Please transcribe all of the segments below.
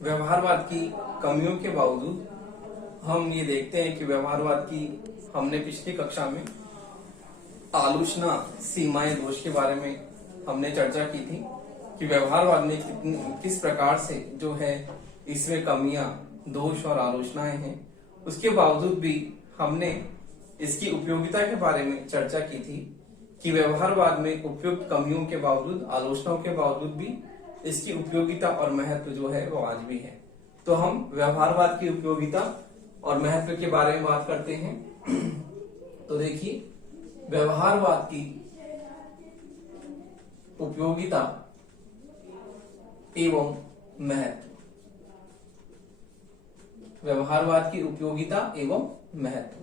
व्यवहारवाद की कमियों के बावजूद हम ये देखते हैं कि व्यवहारवाद की हमने पिछली कक्षा में आलोचना सीमाएं दोष के बारे में हमने चर्चा की थी कि व्यवहारवाद में किस प्रकार से जो है इसमें कमियां, दोष और आलोचनाएं हैं। उसके बावजूद भी हमने इसकी उपयोगिता के बारे में चर्चा की थी कि व्यवहारवाद में उपयुक्त कमियों के बावजूद, आलोचनाओं के बावजूद भी इसकी उपयोगिता और महत्व जो है वो आज भी है। तो हम व्यवहारवाद की उपयोगिता और महत्व के बारे में बात करते हैं। तो देखिए, व्यवहारवाद की उपयोगिता एवं महत्व। व्यवहारवाद की उपयोगिता एवं महत्व।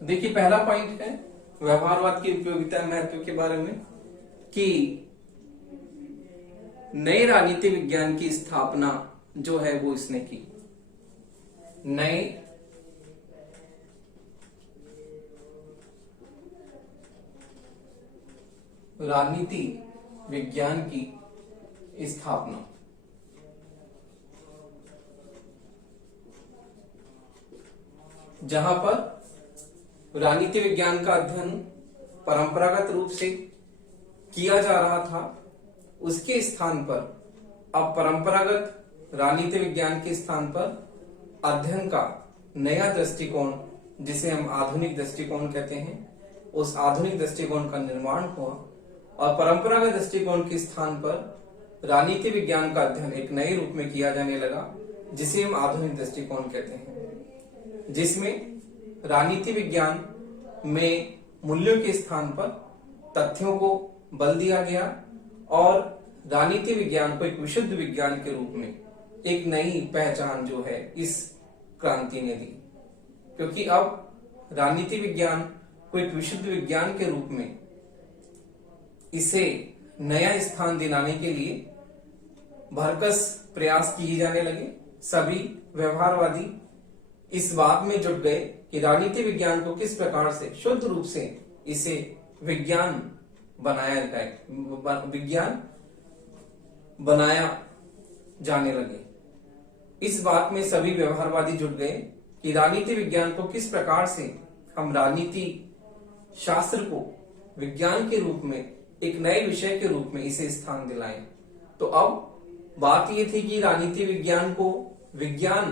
देखिए, पहला पॉइंट है व्यवहारवाद की उपयोगिता महत्व के बारे में कि नए राजनीति विज्ञान की स्थापना जो है वो इसने की। नए राजनीति विज्ञान की स्थापना जहां पर राजनीति विज्ञान का अध्ययन परंपरागत रूप से किया जा रहा था, उसके स्थान पर अब परंपरागत राजनीति विज्ञान के स्थान पर अध्ययन का नया दृष्टिकोण, जिसे हम आधुनिक दृष्टिकोण कहते हैं, उस आधुनिक दृष्टिकोण का निर्माण हुआ और परंपरागत दृष्टिकोण के स्थान पर राजनीति विज्ञान का अध्ययन एक नए रूप में किया जाने लगा, जिसे हम आधुनिक दृष्टिकोण कहते हैं, जिसमें राजनीति विज्ञान में मूल्यों के स्थान पर तथ्यों को बल दिया गया और राजनीति विज्ञान को एक विशुद्ध विज्ञान के रूप में एक नई पहचान जो है इस क्रांति ने दी। क्योंकि अब राजनीति विज्ञान को एक विशुद्ध विज्ञान के रूप में इसे नया स्थान दिलाने के लिए भरकस प्रयास किए जाने लगे। सभी व्यवहारवादी इस बात में जुट गए कि राजनीति विज्ञान को किस प्रकार से शुद्ध रूप से इसे विज्ञान बनाया जाए, विज्ञान बनाया जाने लगे। इस बात में सभी व्यवहारवादी जुट गए कि राजनीति विज्ञान को किस प्रकार से हम राजनीति शास्त्र को विज्ञान के रूप में एक नए विषय के रूप में इसे स्थान दिलाएं। तो अब बात यह थी कि राजनीति विज्ञान को विज्ञान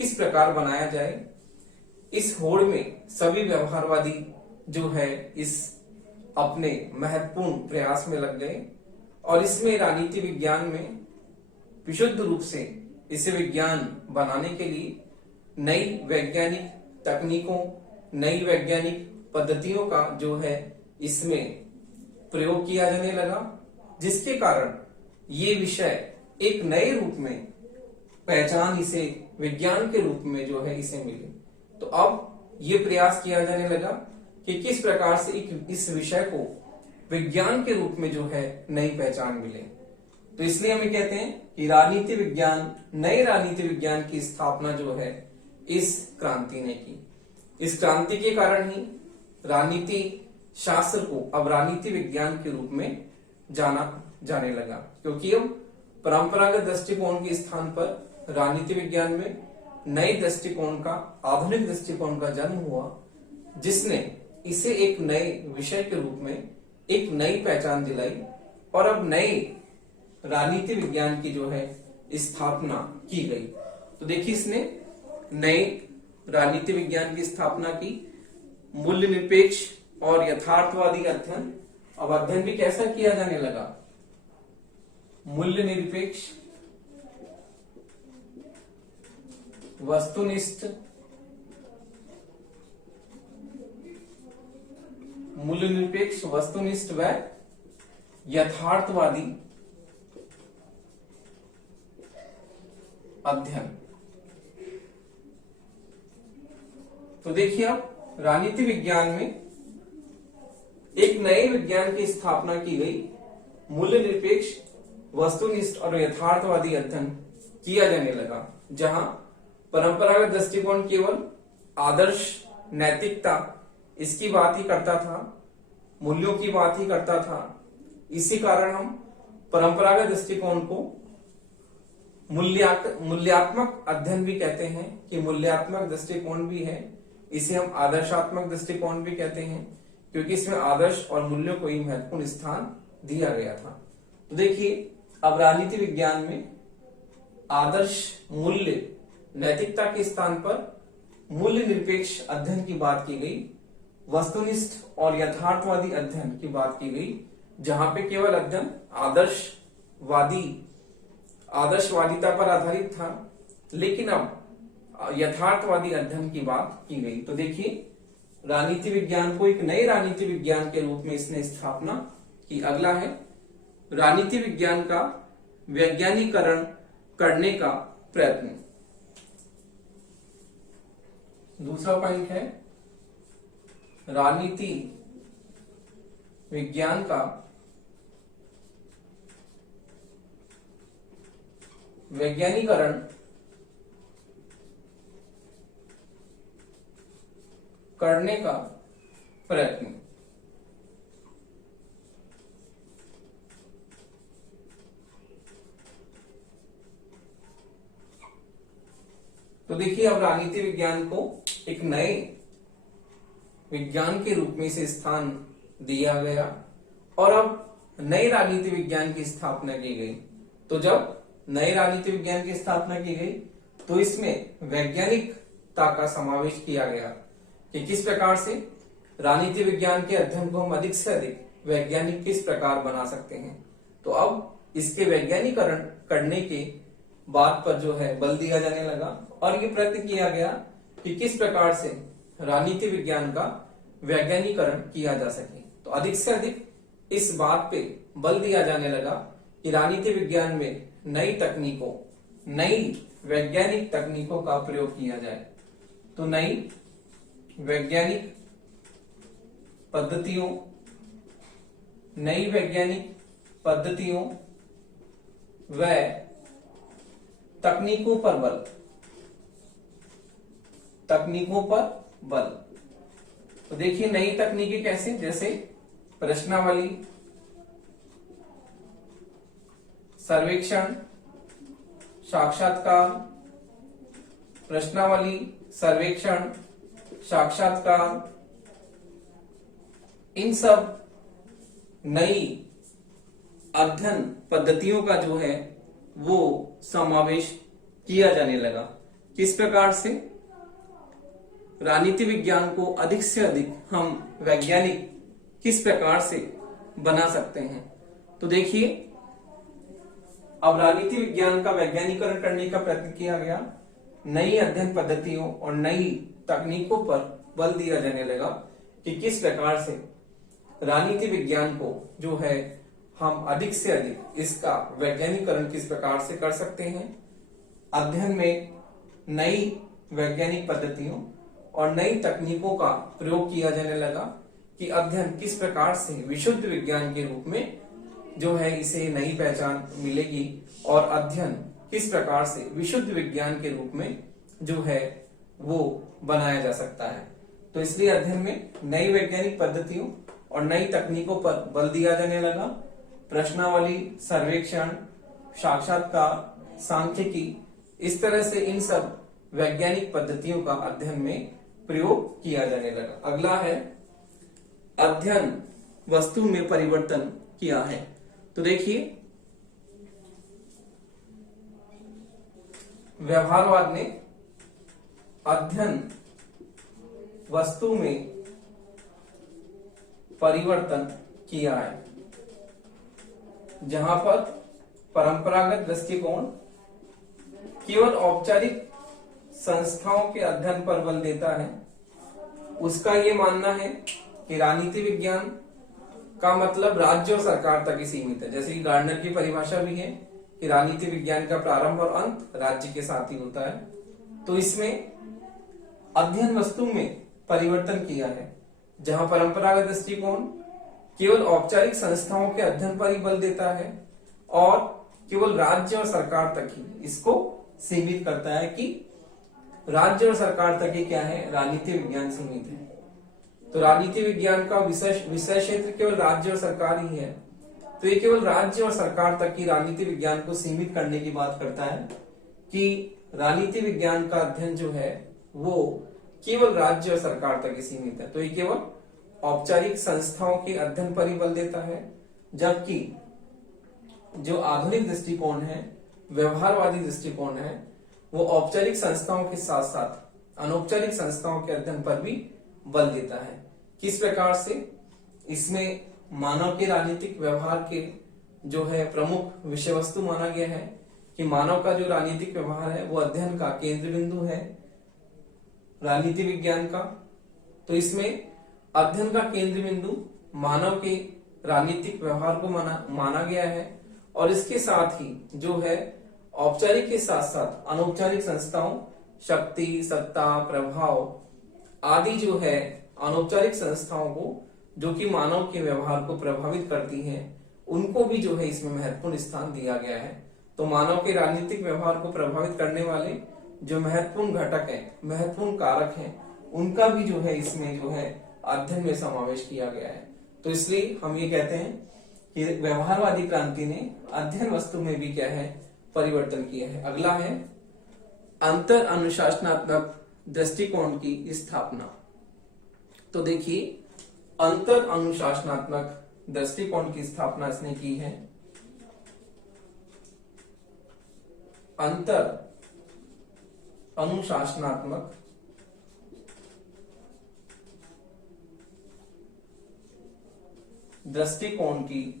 किस प्रकार बनाया जाए। इस होड़ में सभी व्यवहारवादी जो है इस अपने महत्वपूर्ण प्रयास में लग गए और इसमें राजनीति विज्ञान में विशुद्ध रूप से इसे विज्ञान बनाने के लिए नई वैज्ञानिक तकनीकों, नई वैज्ञानिक पद्धतियों का जो है इसमें प्रयोग किया जाने लगा, जिसके कारण ये विषय एक नए रूप में पहचान इसे विज्ञान के रूप में जो है इसे मिले। तो अब ये प्रयास किया जाने लगा कि किस प्रकार से इस विषय को विज्ञान के रूप में जो है नई पहचान मिले। तो इसलिए हम कहते हैं कि राजनीति विज्ञान, नए राजनीति विज्ञान की स्थापना जो है इस क्रांति ने की। इस क्रांति के कारण ही राजनीति शास्त्र को अब राजनीति विज्ञान के रूप में जाना जाने लगा, क्योंकि अब परंपरागत दृष्टिकोण के स्थान पर राजनीति विज्ञान में नए दृष्टिकोण का, आधुनिक दृष्टिकोण का जन्म हुआ, जिसने इसे एक नए विषय के रूप में एक नई पहचान दिलाई और अब नए राजनीति विज्ञान की जो है स्थापना की गई। तो देखिए, इसने नए राजनीति विज्ञान की स्थापना की। मूल्य निरपेक्ष और यथार्थवादी अध्ययन। अब अध्ययन भी कैसा किया जाने लगा? मूल्य निरपेक्ष, वस्तुनिष्ठ, मूल्य निरपेक्ष, वस्तुनिष्ठ व यथार्थवादी अध्ययन। तो देखिए, अब राजनीति विज्ञान में एक नए विज्ञान की स्थापना की गई। मूल्य निरपेक्ष, वस्तुनिष्ठ और यथार्थवादी अध्ययन किया जाने लगा, जहां परंपरागत दृष्टिकोण केवल आदर्श नैतिकता इसकी बात ही करता था। मूल्यों की बात ही करता था। इसी कारण हम परंपरागत दृष्टिकोण को मूल्यात्मक अध्ययन भी कहते हैं, कि मूल्यात्मक दृष्टिकोण भी है। इसे हम आदर्शात्मक दृष्टिकोण भी कहते हैं, क्योंकि इसमें आदर्श और मूल्यों को ही महत्वपूर्ण स्थान दिया गया था। तो देखिए, अब राजनीति विज्ञान में आदर्श, मूल्य, नैतिकता के स्थान पर मूल्य निरपेक्ष अध्ययन की बात की गई, वस्तुनिष्ठ और यथार्थवादी अध्ययन की बात की गई, जहां पे केवल अध्ययन आदर्शवादिता पर आधारित था, लेकिन अब यथार्थवादी अध्ययन की बात की गई। तो देखिए, राजनीति विज्ञान को एक नए राजनीति विज्ञान के रूप में इसने स्थापना की। अगला है राजनीति विज्ञान का वैज्ञानिकरण करने का प्रयत्न। दूसरा पॉइंट है राजनीति विज्ञान का वैज्ञानिकरण करने का प्रयत्न। तो देखिए, अब राजनीति विज्ञान को एक नए विज्ञान के रूप में इसे स्थान दिया गया और अब नए राजनीति विज्ञान की स्थापना की गई। तो जब नए राजनीति विज्ञान की स्थापना की गई तो इसमें वैज्ञानिकता का समावेश किया गया कि किस प्रकार से राजनीति विज्ञान के अध्ययन को हम अधिक से अधिक वैज्ञानिक किस प्रकार बना सकते हैं। तो अब इसके वैज्ञानिकरण करने के बात पर जो है बल दिया जाने लगा और ये प्रयत्न किया गया कि किस प्रकार से राजनीति विज्ञान का वैज्ञानिकरण किया जा सके। तो अधिक से अधिक इस बात पे बल दिया जाने लगा कि राजनीति विज्ञान में नई तकनीकों, नई वैज्ञानिक तकनीकों का प्रयोग किया जाए। तो नई वैज्ञानिक पद्धतियों, नई वैज्ञानिक पद्धतियों व तकनीकों पर बल, तकनीकों पर बल। तो देखिए, नई तकनीकें कैसे, जैसे प्रश्नावली, सर्वेक्षण, साक्षात्कार, प्रश्नावली, सर्वेक्षण, साक्षात्कार, इन सब नई अध्ययन पद्धतियों का जो है वो समावेश किया जाने लगा। किस प्रकार से राजनीति विज्ञान को अधिक से अधिक हम वैज्ञानिक किस प्रकार से बना सकते हैं। तो देखिए, अब राजनीति विज्ञान का वैज्ञानिकरण करने का प्रयत्न किया गया, नई अध्ययन पद्धतियों और नई तकनीकों पर बल दिया जाने लगा कि किस प्रकार से राजनीति विज्ञान को जो है हम अधिक से अधिक इसका वैज्ञानिकरण किस प्रकार से कर सकते हैं। अध्ययन में नई वैज्ञानिक पद्धतियों और नई तकनीकों का प्रयोग किया जाने लगा कि अध्ययन किस प्रकार से विशुद्ध विज्ञान के रूप में जो है इसे नई पहचान मिलेगी और अध्ययन किस प्रकार से विशुद्ध विज्ञान के रूप में जो है वो बनाया जा सकता है। तो इसलिए अध्ययन में नई वैज्ञानिक पद्धतियों और नई तकनीकों पर बल दिया जाने लगा। प्रश्नावली, सर्वेक्षण, साक्षात्कार, सांख्यिकी, इस तरह से इन सब वैज्ञानिक पद्धतियों का अध्ययन में प्रयोग किया जाने लगा। अगला है अध्ययन वस्तु में परिवर्तन किया है। तो देखिए, व्यवहारवाद ने अध्ययन वस्तु में परिवर्तन किया है, जहां पर परंपरागत दृष्टिकोण केवल औपचारिक संस्थाओं के अध्ययन पर बल देता है। उसका ये मानना है कि राजनीति विज्ञान का मतलब राज्य और सरकार तक ही सीमित है। जैसे कि गार्डनर की परिभाषा भी है कि राजनीति विज्ञान का प्रारंभ और अंत राज्य के साथ ही होता है। तो इसमें अध्ययन वस्तु में परिवर्तन किया है, जहां परंपरागत दृष्टिकोण केवल औपचारिक संस्थाओं के अध्ययन पर ही बल देता है और केवल राज्य और सरकार तक ही इसको सीमित करता है कि राज्य और सरकार तक ही क्या है, राजनीति विज्ञान सीमित है। तो राजनीति विज्ञान का विषय क्षेत्र केवल राज्य और सरकार ही है, तो ये केवल राज्य और सरकार तक की राजनीति विज्ञान को सीमित करने की बात करता है कि राजनीति विज्ञान का अध्ययन जो है वो केवल राज्य और सरकार तक ही सीमित है। तो ये केवल औपचारिक संस्थाओं के अध्ययन पर ही बल देता है, जबकि जो आधुनिक दृष्टिकोण है, व्यवहारवादी दृष्टिकोण है, वो औपचारिक संस्थाओं के साथ साथ अनौपचारिक संस्थाओं के अध्ययन पर भी बल देता है। किस प्रकार से? इसमें मानव के राजनीतिक व्यवहार के जो है प्रमुख विषय वस्तु माना गया है कि मानव का जो राजनीतिक व्यवहार है वो अध्ययन का केंद्र बिंदु है राजनीति विज्ञान का। तो इसमें अध्ययन का केंद्र बिंदु मानव के राजनीतिक व्यवहार को माना गया है, और इसके साथ ही जो है औपचारिक के साथ साथ अनौपचारिक संस्थाओं, शक्ति, सत्ता, प्रभाव आदि जो है अनौपचारिक संस्थाओं को जो कि मानव के व्यवहार को प्रभावित करती हैं, उनको भी जो है इसमें महत्वपूर्ण स्थान दिया गया है। तो मानव के राजनीतिक व्यवहार को प्रभावित करने वाले जो महत्वपूर्ण घटक हैं, महत्वपूर्ण कारक हैं, उनका भी जो है इसमें जो है अध्ययन में समावेश किया गया है। तो इसलिए हम ये कहते हैं कि व्यवहारवादी क्रांति ने अध्ययन वस्तु में भी क्या है परिवर्तन किया है। अगला है अंतर अनुशासनात्मक दृष्टिकोण की स्थापना। तो देखिए, अंतर अनुशासनात्मक दृष्टिकोण की स्थापना इसने की है। अंतर अनुशासनात्मक दृष्टिकोण की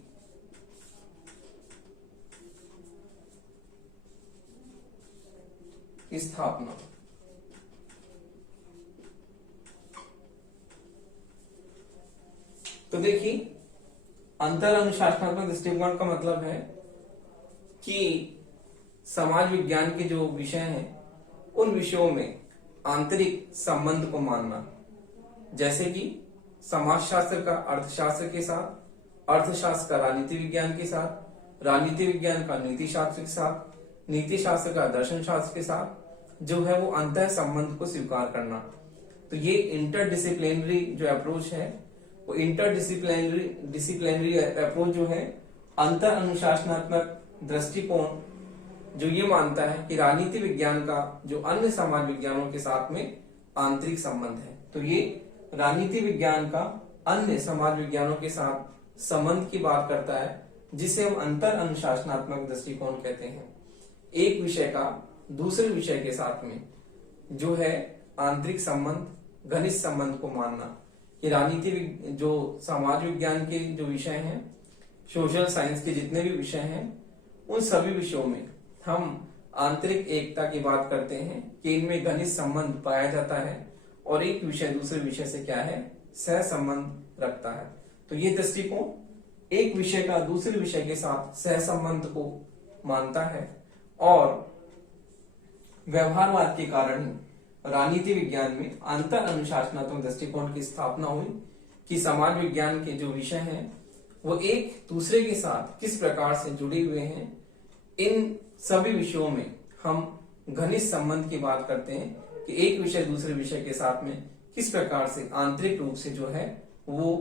स्थापना। तो देखिए, अंतर अनुशासनात्मक दृष्टिकोण का मतलब है कि समाज विज्ञान के जो विषय हैं उन विषयों में आंतरिक संबंध को मानना, जैसे कि समाजशास्त्र का अर्थशास्त्र के साथ, अर्थशास्त्र का राजनीति विज्ञान के साथ, राजनीति विज्ञान का नीति शास्त्र के साथ, नीति शास्त्र का दर्शन शास्त्र के साथ जो है वो अंतः संबंध को स्वीकार करना। तो ये इंटरडिसिप्लिनरी जो अप्रोच है, वो इंटरडिसिप्लिनरी अप्रोच जो है अंतर अनुशासनात्मक दृष्टिकोण जो ये मानता है कि राजनीति विज्ञान का जो अन्य समाज विज्ञानों के साथ में आंतरिक संबंध है। तो ये राजनीति विज्ञान का अन्य समाज विज्ञानों के साथ संबंध की बात करता है, जिसे हम अंतर अनुशासनात्मक दृष्टिकोण कहते हैं। एक विषय का दूसरे विषय के साथ में जो है आंतरिक संबंध, घनिष्ठ संबंध को मानना कि राजनीति जो समाज विज्ञान के जो विषय हैं, सोशल साइंस के जितने भी विषय हैं, उन सभी विषयों में हम आंतरिक एकता की बात करते हैं कि इनमें घनिष्ठ संबंध पाया जाता है और एक विषय दूसरे विषय से क्या है सह संबंध रखता है। तो ये दृष्टिकोण एक विषय का दूसरे विषय के साथ सह संबंध को मानता है, और व्यवहारवाद के कारण ही राजनीति विज्ञान में अंतर अनुशासनात्मक दृष्टिकोण की स्थापना हुई कि समाज विज्ञान के जो विषय हैं वो एक दूसरे के साथ किस प्रकार से जुड़े हुए हैं। इन सभी विषयों में हम घनिष्ठ संबंध की बात करते हैं कि एक विषय दूसरे विषय के साथ में किस प्रकार से आंतरिक रूप से जो है वो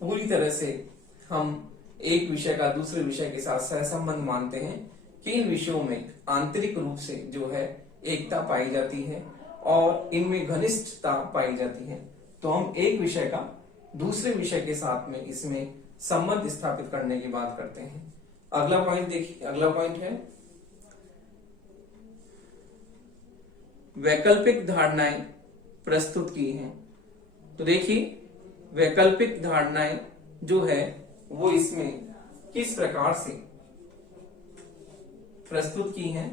पूरी तरह से हम एक विषय का दूसरे विषय के साथ सहसंबंध मानते हैं कि इन विषयों में आंतरिक रूप से जो है एकता पाई जाती है और इनमें घनिष्ठता पाई जाती है। तो हम एक विषय का दूसरे विषय के साथ में इसमें संबंध स्थापित करने की बात करते हैं। अगला पॉइंट देखिए, अगला पॉइंट है वैकल्पिक धारणाएं प्रस्तुत की हैं। तो देखिए, वैकल्पिक धारणाएं जो है वो इसमें किस प्रकार से प्रस्तुत की हैं।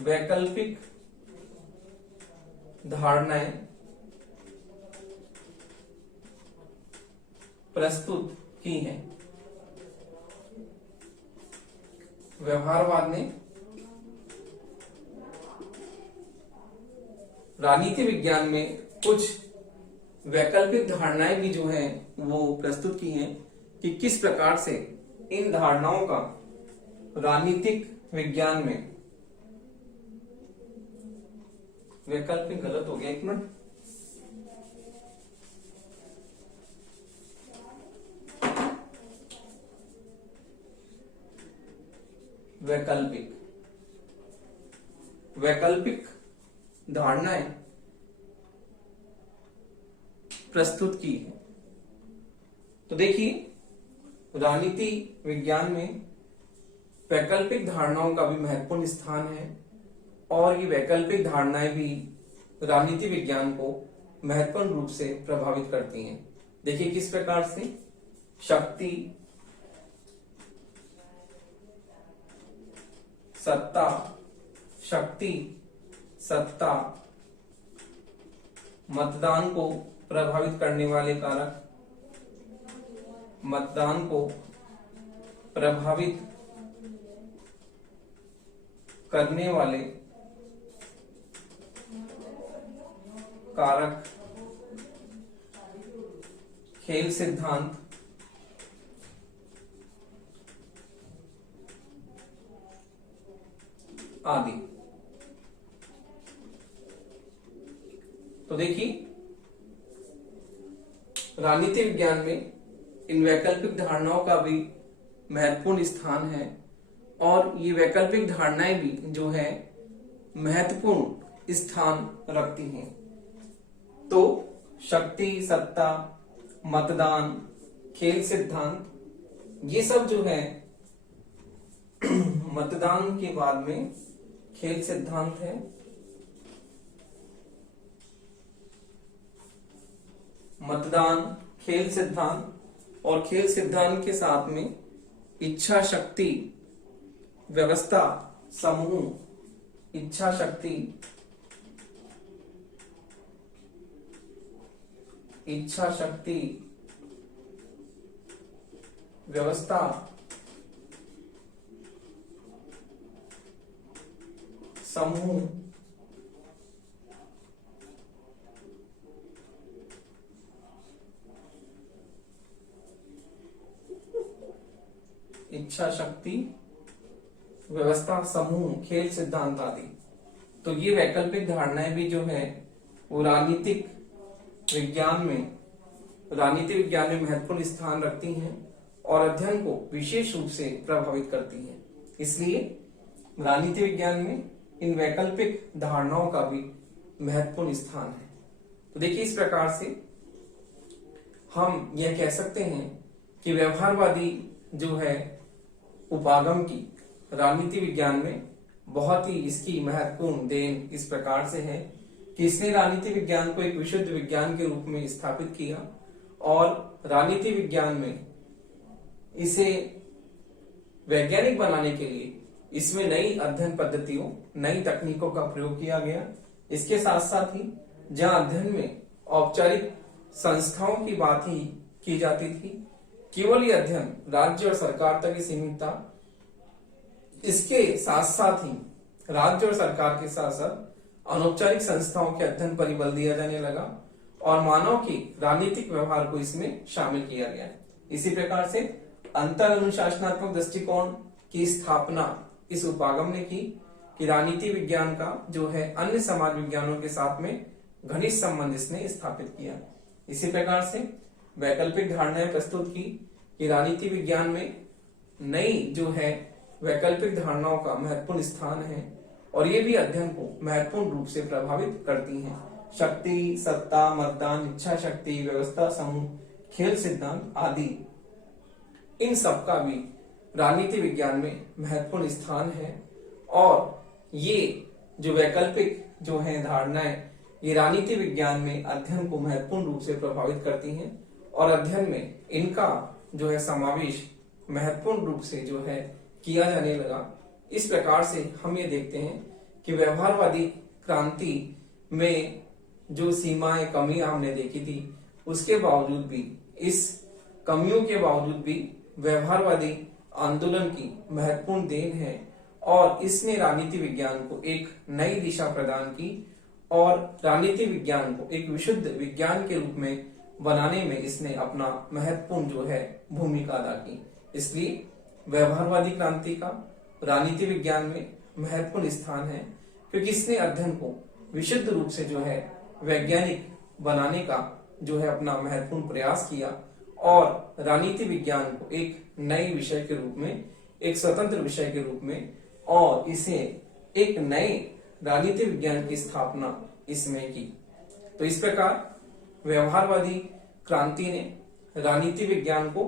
वैकल्पिक धारणाएं प्रस्तुत की हैं। व्यवहारवाद ने राजनीति विज्ञान में कुछ वैकल्पिक धारणाएं भी जो है वो प्रस्तुत की हैं कि किस प्रकार से इन धारणाओं का राजनीतिक विज्ञान में वैकल्पिक गलत हो गया, एक मिनट, वैकल्पिक वैकल्पिक धारणाएं प्रस्तुत की है। तो देखिए राजनीति विज्ञान में वैकल्पिक धारणाओं का भी महत्वपूर्ण स्थान है और ये वैकल्पिक धारणाएं भी राजनीति विज्ञान को महत्वपूर्ण रूप से प्रभावित करती हैं। देखिए किस प्रकार से शक्ति, सत्ता, मतदान को प्रभावित करने वाले कारक, मतदान को प्रभावित करने वाले कारक, खेल सिद्धांत, आदि। तो देखिए राजनीति विज्ञान में इन वैकल्पिक धारणाओं का भी महत्वपूर्ण स्थान है और ये वैकल्पिक धारणाएं भी जो है महत्वपूर्ण स्थान रखती हैं। तो शक्ति, सत्ता, मतदान, खेल सिद्धांत, ये सब जो है मतदान के बाद में खेल सिद्धांत है, मतदान, खेल सिद्धांत और खेल सिद्धांत के साथ में इच्छा शक्ति, व्यवस्था, समूह, इच्छा शक्ति, व्यवस्था, समूह, इच्छा शक्ति, व्यवस्था, समूह, खेल सिद्धांत आदि। तो ये वैकल्पिक धारणाएं भी जो है वो राजनीतिक विज्ञान में महत्वपूर्ण स्थान रखती हैं और अध्ययन को विशेष रूप से प्रभावित करती हैं। इसलिए राजनीति विज्ञान में इन वैकल्पिक धारणाओं का भी महत्वपूर्ण स्थान है। तो देखिए इस प्रकार से हम यह कह सकते हैं कि व्यवहारवादी जो है उपागम की राजनीति विज्ञान में बहुत ही इसकी महत्वपूर्ण देन इस प्रकार से है कि इसने राजनीति विज्ञान को एक विशुद्ध विज्ञान के रूप में स्थापित किया और राजनीति विज्ञान में इसे वैज्ञानिक बनाने के लिए इसमें नई अध्ययन पद्धतियों, नई तकनीकों का प्रयोग किया गया। इसके साथ साथ ही जहां अध्ययन में औपचारिक संस्थाओं की बात ही की जाती थी, केवल ये अध्ययन राज्य और सरकार तक ही सीमित था। इसके साथ साथ ही राज्य और सरकार के साथ साथ अनौपचारिक संस्थाओं के अध्ययन पर बल दिया जाने लगा और मानव की राजनीतिक व्यवहार को इसमें शामिल किया गया। इसी प्रकार से अंतर अनुशासनात्मक दृष्टिकोण की स्थापना इस उपागम ने की कि राजनीति विज्ञान का जो है अन्य समाज विज्ञानों के साथ में घनिष्ठ संबंध इसने स्थापित किया। इसी प्रकार से वैकल्पिक धारणाएं प्रस्तुत की कि राजनीति विज्ञान में नई जो है वैकल्पिक धारणाओं का महत्वपूर्ण स्थान है और ये भी अध्ययन को महत्वपूर्ण रूप से प्रभावित करती हैं। शक्ति, सत्ता, मतदान, इच्छा शक्ति, व्यवस्था, समूह, खेल सिद्धांत आदि, इन सब का भी राजनीति विज्ञान में महत्वपूर्ण स्थान है और ये जो वैकल्पिक जो है धारणाएं ये राजनीति विज्ञान में अध्ययन को महत्वपूर्ण रूप से प्रभावित करती हैं और अध्ययन में इनका जो है समावेश महत्वपूर्ण रूप से जो है किया जाने लगा। इस प्रकार से हम ये देखते हैं कि व्यवहारवादी क्रांति में जो सीमाएं, कमियां हमने देखी थी, उसके बावजूद भी, इस कमियों के बावजूद भी व्यवहारवादी आंदोलन की महत्वपूर्ण देन है और इसने राजनीति विज्ञान को एक नई दिशा प्रदान की और राजनीति विज्ञान को एक विशुद्ध विज्ञान के रूप में बनाने में इसने अपना महत्वपूर्ण जो है भूमिका अदा की। इसलिए व्यवहारवादी क्रांति का राजनीति विज्ञान में महत्वपूर्ण स्थान है क्योंकि इसने अध्ययन को विशुद्ध रूप से जो है वैज्ञानिक बनाने का जो है अपना महत्वपूर्ण प्रयास किया और राजनीति विज्ञान को एक नए विषय के रूप में एक स्वतंत्र विषय के रूप में, और इसे एक नए राजनीति विज्ञान की स्थापना इसमें की। तो इस प्रकार व्यवहारवादी क्रांति ने राजनीति विज्ञान को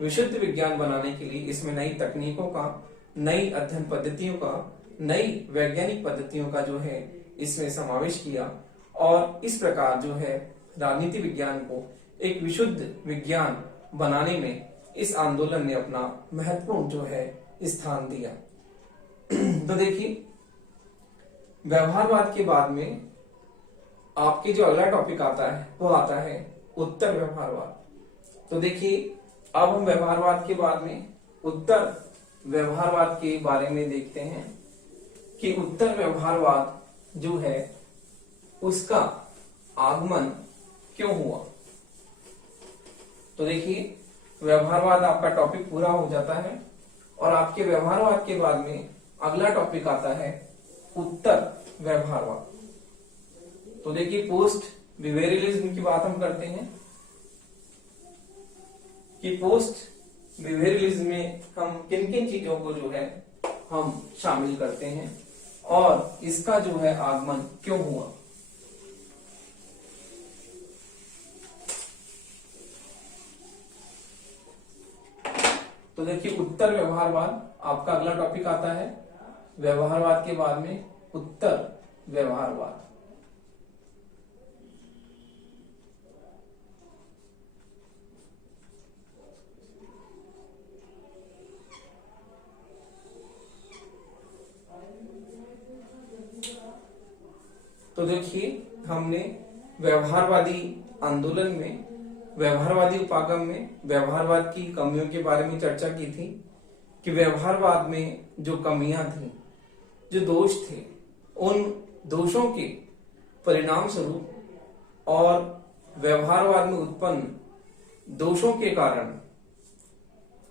विशुद्ध विज्ञान बनाने के लिए इसमें नई तकनीकों का, नई अध्ययन पद्धतियों का, नई वैज्ञानिक पद्धतियों का जो है इसमें समावेश किया, और इस प्रकार जो है राजनीति विज्ञान को एक विशुद्ध विज्ञान बनाने में इस आंदोलन ने अपना महत्वपूर्ण जो है स्थान दिया। तो देखिए, व्यवहारवाद के बाद में आपके जो अगला टॉपिक आता है वो आता है उत्तर व्यवहारवाद। तो देखिए, अब हम व्यवहारवाद के बाद में उत्तर व्यवहारवाद के बारे में देखते हैं कि उत्तर व्यवहारवाद जो है उसका आगमन क्यों हुआ। तो देखिए, व्यवहारवाद आपका टॉपिक पूरा हो जाता है और आपके व्यवहारवाद के बाद में अगला टॉपिक आता है उत्तर व्यवहारवाद। तो देखिए, पोस्ट बिहेवियरलिज्म की बात हम करते हैं कि पोस्ट बिहेवियरलिज्म में हम किन किन चीजों को जो है हम शामिल करते हैं और इसका जो है आगमन क्यों हुआ। तो देखिए, उत्तर व्यवहारवाद आपका अगला टॉपिक आता है। व्यवहारवाद के बाद में उत्तर व्यवहारवाद। तो देखिए, हमने व्यवहारवादी आंदोलन में, व्यवहारवादी उपागम में व्यवहारवाद की कमियों के बारे में चर्चा की थी कि व्यवहारवाद में जो कमियां थी, जो दोष थे, उन दोषों के परिणाम स्वरूप और व्यवहारवाद में उत्पन्न दोषों के कारण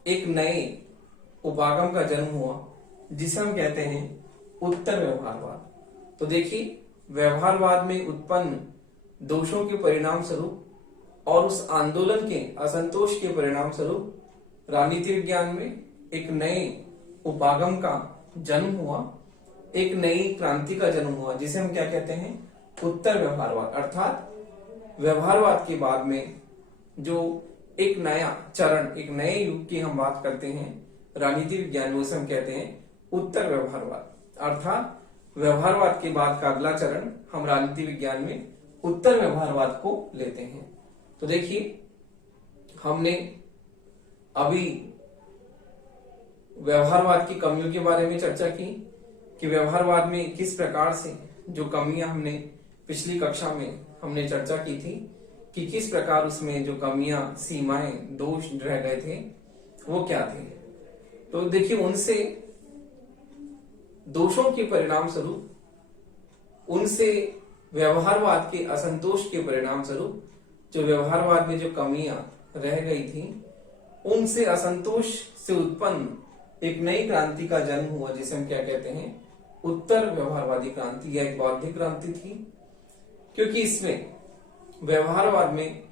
एक नए उपागम का जन्म हुआ जिसे हम कहते हैं उत्तर व्यवहारवाद। तो देखिए, व्यवहारवाद में उत्पन्न दोषों के परिणाम स्वरूप और उस आंदोलन के असंतोष के परिणाम स्वरूप राजनीति विज्ञान में एक नए उपागम का जन्म हुआ, एक नई क्रांति का जन्म हुआ जिसे हम क्या कहते हैं, उत्तर व्यवहारवाद। अर्थात व्यवहारवाद के बाद में जो एक नया चरण, एक नए युग की हम बात करते हैं राजनीति विज्ञान में, उसे हम कहते हैं उत्तर व्यवहारवाद। अर्थात व्यवहारवाद के बाद का अगला चरण हम राजनीति विज्ञान में उत्तर व्यवहारवाद को लेते हैं। तो देखिए, हमने अभी व्यवहारवाद की कमियों के बारे में चर्चा की कि व्यवहारवाद में किस प्रकार से जो कमियां हमने पिछली कक्षा में हमने चर्चा की थी कि किस प्रकार उसमें जो कमियां, सीमाएं, दोष रह गए थे वो क्या थे। तो देखिए, उनसे दोषों के परिणाम स्वरूप, उनसे व्यवहारवाद के असंतोष के परिणाम स्वरूप जो व्यवहारवाद में जो कमियां रह गई थी, उनसे असंतोष से उत्पन्न एक नई क्रांति का जन्म हुआ जिसे हम क्या कहते हैं, उत्तर व्यवहारवादी क्रांति। यह एक बौद्धिक क्रांति थी क्योंकि इसमें व्यवहारवाद में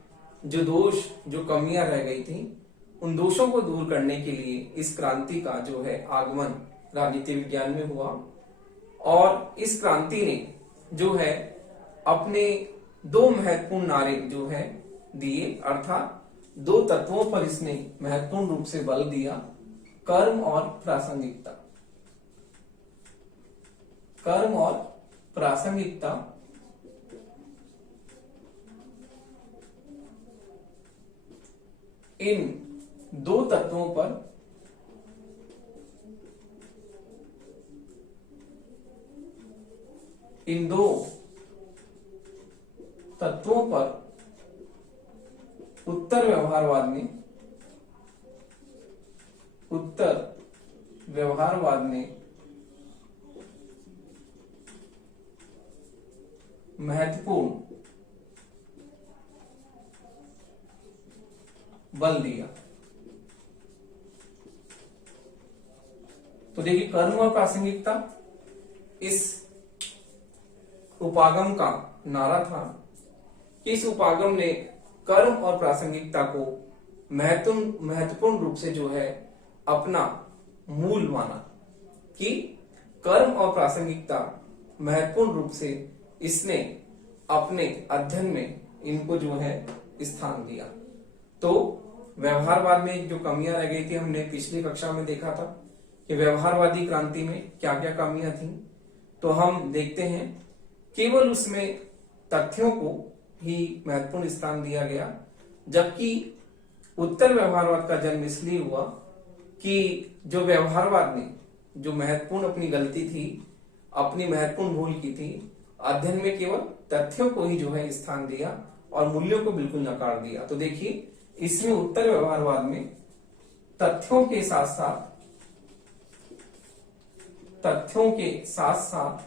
जो दोष, जो कमियां रह गई थी, उन दोषों को दूर करने के लिए इस क्रांति का जो है आगमन राजनीति विज्ञान में हुआ। और इस क्रांति ने जो है अपने दो महत्वपूर्ण नारे जो है दिए, अर्थात दो तत्वों पर इसने महत्वपूर्ण रूप से बल दिया, कर्म और प्रासंगिकता। कर्म और प्रासंगिकता इन दो तत्वों पर उत्तर व्यवहारवाद ने महत्वपूर्ण बल दिया। तो देखिए, कर्म और प्रासंगिकता इस उपागम का नारा था। इस उपागम ने कर्म और प्रासंगिकता को महत्वपूर्ण रूप से जो है अपना मूल माना कि कर्म और प्रासंगिकता महत्वपूर्ण रूप से इसने अपने अध्ययन में इनको जो है स्थान दिया। तो व्यवहारवाद में जो कमियां रह गई थी हमने पिछली कक्षा में देखा था कि व्यवहारवादी क्रांति में क्या क्या कमियां थी। तो हम देखते हैं केवल उसमें तथ्यों को ही महत्वपूर्ण स्थान दिया गया, जबकि उत्तर व्यवहारवाद का जन्म इसलिए हुआ कि जो व्यवहारवाद ने जो महत्वपूर्ण अपनी गलती थी, अपनी महत्वपूर्ण भूल की थी, अध्ययन में केवल तथ्यों को ही जो है स्थान दिया और मूल्यों को बिल्कुल नकार दिया। तो देखिए इसमें उत्तर व्यवहारवाद में तथ्यों के साथ साथ तथ्यों के साथ साथ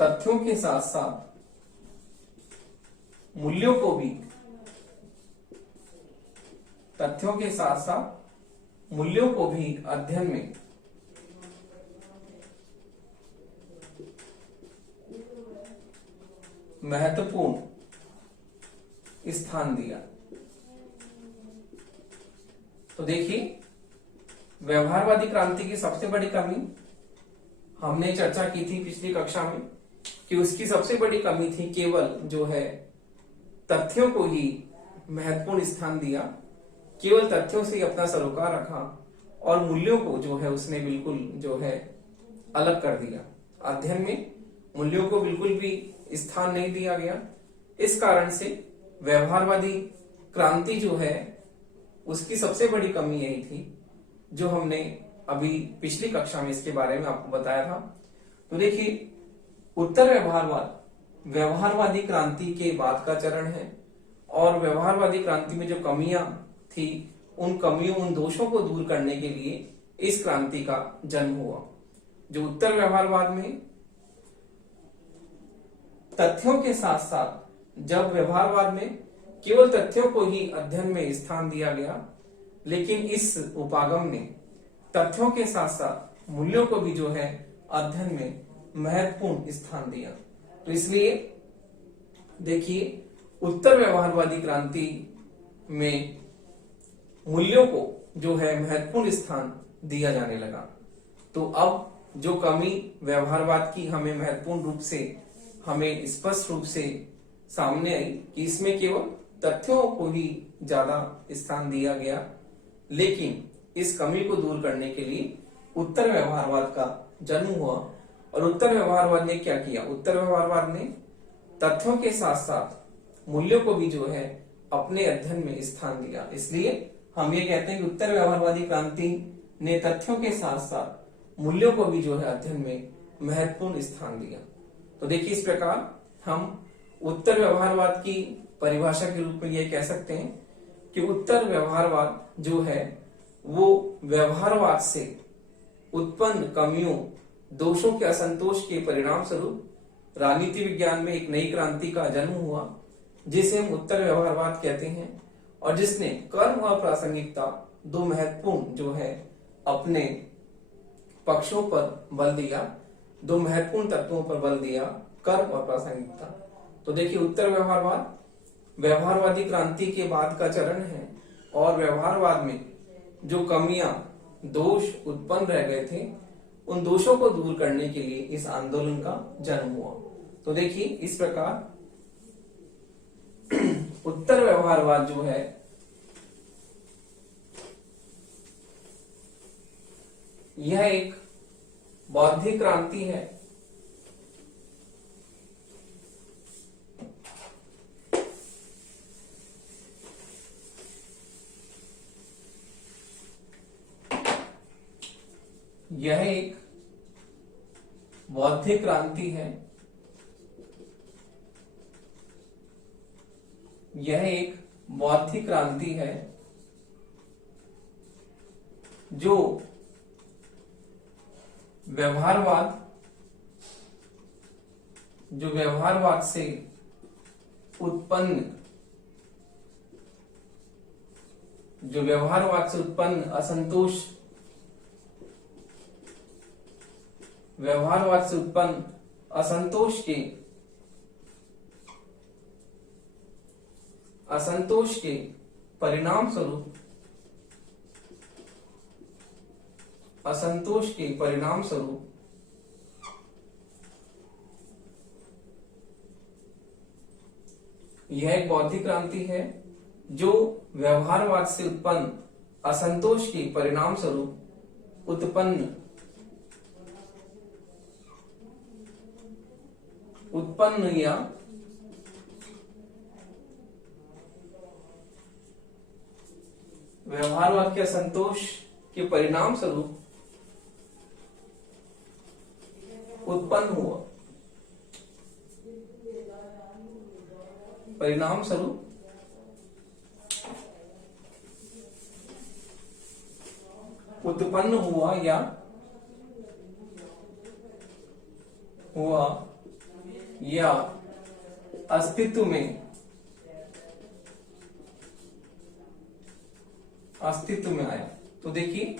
तथ्यों के साथ साथ मूल्यों को भी तथ्यों के साथ साथ मूल्यों को भी अध्ययन में महत्वपूर्ण स्थान दिया। तो देखिए व्यवहारवादी क्रांति की सबसे बड़ी कमी हमने चर्चा की थी पिछली कक्षा में कि उसकी सबसे बड़ी कमी थी केवल जो है तथ्यों को ही महत्वपूर्ण स्थान दिया, केवल तथ्यों से ही अपना सरोकार रखा और मूल्यों को जो है उसने बिल्कुल जो है अलग कर दिया। अध्ययन में मूल्यों को बिल्कुल भी स्थान नहीं दिया गया। इस कारण से व्यवहारवादी क्रांति जो है उसकी सबसे बड़ी कमी यही थी जो हमने अभी पिछली कक्षा में इसके बारे में आपको बताया था। तो देखिए उत्तर व्यवहारवाद व्यवहारवादी क्रांति के बाद का चरण है और व्यवहारवादी क्रांति में जो कमियां थी उन कमियों उन दोषों को दूर करने के लिए इस क्रांति का जन्म हुआ। जो उत्तर व्यवहारवाद में तथ्यों के साथ साथ जब व्यवहारवाद में केवल तथ्यों को ही अध्ययन में स्थान दिया गया, लेकिन इस उपागम ने तथ्यों के साथ साथ मूल्यों को भी जो है अध्ययन में महत्वपूर्ण स्थान दिया। तो इसलिए देखिए उत्तर व्यवहारवादी क्रांति में मूल्यों को जो है महत्वपूर्ण स्थान दिया जाने लगा। तो अब जो कमी व्यवहारवाद की हमें महत्वपूर्ण रूप से हमें स्पष्ट रूप से सामने आई कि इसमें केवल तथ्यों को ही ज्यादा स्थान दिया गया, लेकिन इस कमी को दूर करने के लिए उत्तर व्यवहारवाद का जन्म हुआ। और उत्तर व्यवहारवाद ने क्या किया? उत्तर व्यवहारवाद ने तथ्यों के साथ साथ मूल्यों को भी जो है अपने अध्ययन में स्थान दिया। इसलिए हम ये कहते हैं कि उत्तर व्यवहारवादी क्रांति ने तथ्यों के साथ साथ मूल्यों को भी जो है अध्ययन में महत्वपूर्ण स्थान दिया। तो देखिए इस प्रकार हम उत्तर व्यवहारवाद की परिभाषा के रूप में ये कह सकते हैं कि उत्तर व्यवहारवाद जो है वो व्यवहारवाद से उत्पन्न कमियों, दोषों के असंतोष के परिणाम स्वरूप राजनीति विज्ञान में एक नई क्रांति का जन्म हुआ, जिसे हम उत्तर व्यवहारवाद कहते हैं, और जिसने कर्म और प्रासंगिकता दो महत्वपूर्ण जो है अपने पक्षों पर बल दिया, दो महत्वपूर्ण तत्वों पर बल दिया, कर्म और प्रासंगिकता। तो देखिए उत्तर व्यवहारवाद व्यवहारवादी क्रांति के बाद का चरण है और व्यवहारवाद में जो कमियां, दोष उत्पन्न रह गए थे, उन दोषों को दूर करने के लिए इस आंदोलन का जन्म हुआ। तो देखिए इस प्रकार उत्तर व्यवहारवाद जो है यह एक बौद्धिक क्रांति है यह एक बौद्धिक क्रांति है। यह एक बौद्धिक क्रांति है जो व्यवहारवाद से उत्पन्न असंतोष, व्यवहारवाद से उत्पन्न असंतोष के परिणाम स्वरूप असंतोष के परिणाम स्वरूप यह एक बौद्धिक क्रांति है जो व्यवहारवाद से उत्पन्न असंतोष के परिणाम स्वरूप उत्पन्न या व्यवहारवाद के असंतोष के परिणाम स्वरूप उत्पन्न हुआ परिणाम स्वरूप उत्पन्न हुआ या अस्तित्व में आया। तो देखिए,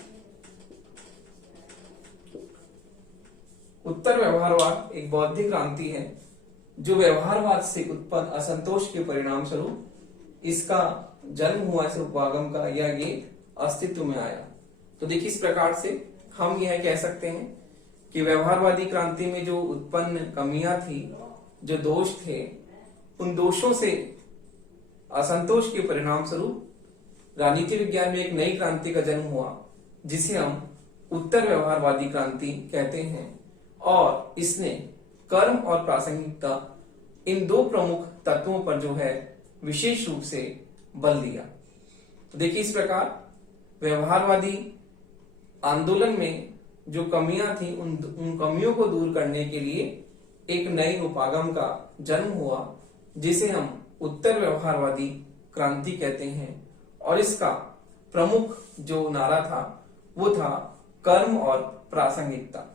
उत्तर व्यवहारवाद एक बौद्धिक क्रांति है जो व्यवहारवाद से उत्पन्न असंतोष के परिणाम स्वरूप इसका जन्म हुआ, इस उपागम का, या ये अस्तित्व में आया। तो देखिए, इस प्रकार से हम यह कह सकते हैं कि व्यवहारवादी क्रांति में जो उत्पन्न कमियां थी, जो दोष थे, उन दोषों से असंतोष के परिणाम स्वरूप राजनीति विज्ञान में एक नई क्रांति का जन्म हुआ जिसे हम उत्तर व्यवहारवादी क्रांति कहते हैं। और इसने कर्म और प्रासंगिकता इन दो प्रमुख तत्वों पर जो है विशेष रूप से बल दिया। तो देखिए, इस प्रकार व्यवहारवादी आंदोलन में जो कमियां थी उन कमियों को दूर करने के लिए एक नई उपागम का जन्म हुआ जिसे हम उत्तर व्यवहारवादी क्रांति कहते हैं। और इसका प्रमुख जो नारा था वो था कर्म और प्रासंगिकता।